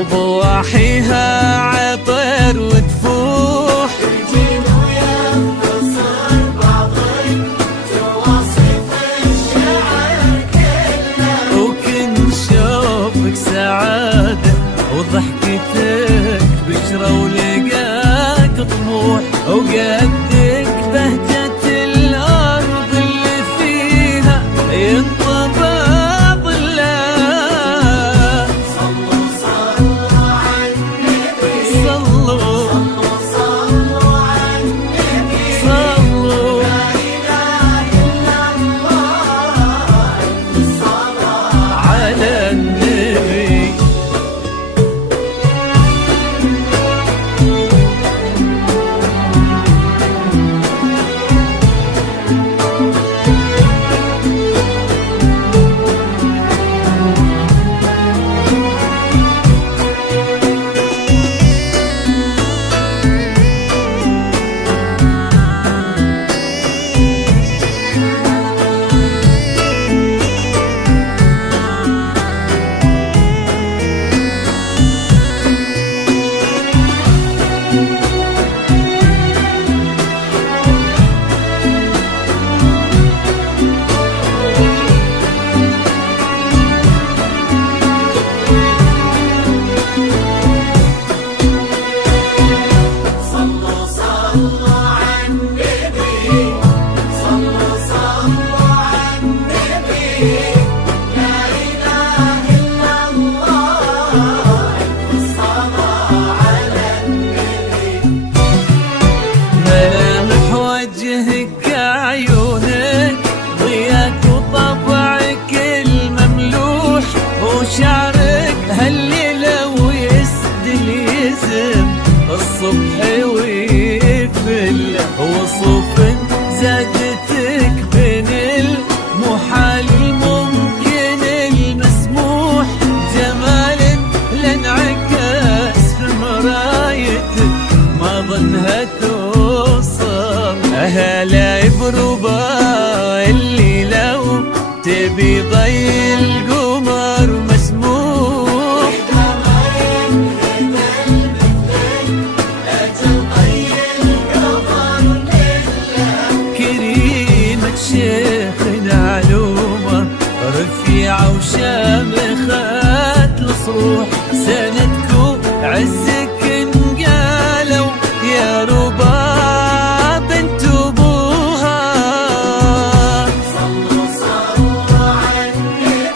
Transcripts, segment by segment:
وضواحيها عطر وتفوح، تجيب وينتصر بعضك تواصف الشعر كله، وكن شوفك سعادة وضحكتك بشرى ولقاك طموح، وقدك بهجة الأرض اللي فيها ينطبع ظلها. صلوا صلوا على النبي، صلوا صلوا على النبي، صلوا لا إله إلا الله، الصلاة على النبي. صلوا صلوا على النبي، صلوا صلوا على النبي، لا إله إلا الله، الصلاة على النبي. ملامح وجهك عيونك ضياك وطبعك المملوح، وشعرك هالليلة ويسدل يزم الصبح ويفل، وصوف زادتك بين المحال الممكن المسموح، جمال لانعكاس في مرايتك ما ظنها توصل، هلا بربا اللي لو تبي ضي القمر مسموح، كريمة شيخ العلومة رفيعة وشامخة الصروح، سندكو عزك انقالوا يا رباب انت ابوها. صلوا صلوا على النبي،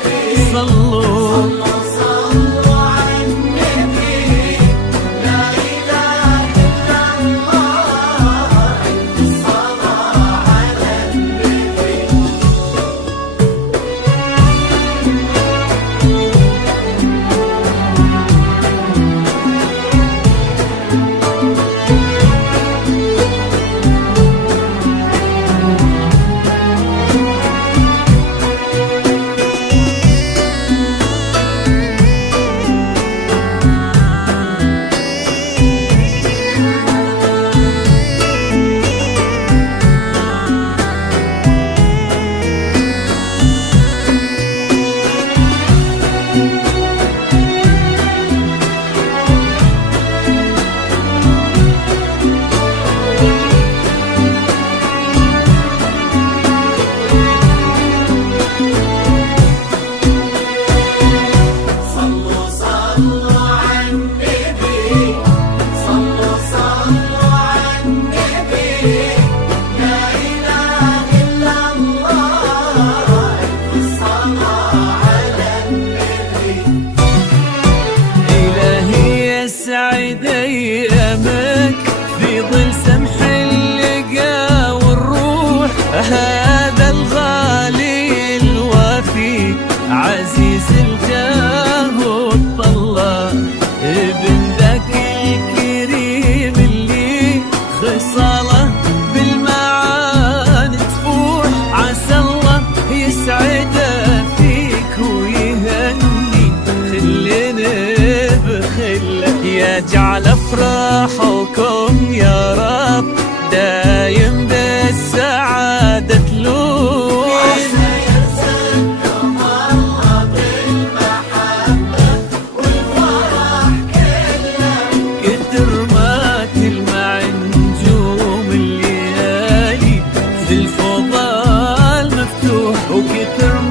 كثر